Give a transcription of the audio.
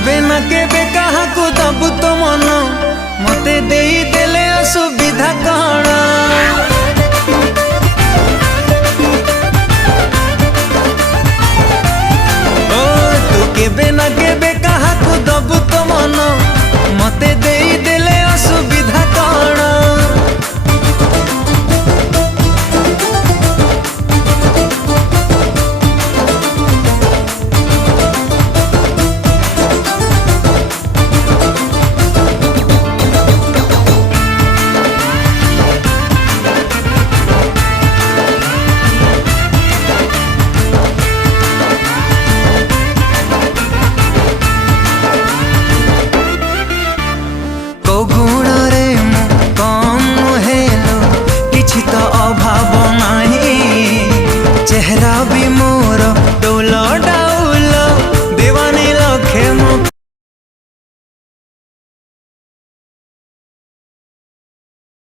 केबे ना केबे कहा को दबु तो मन मते देई देले असु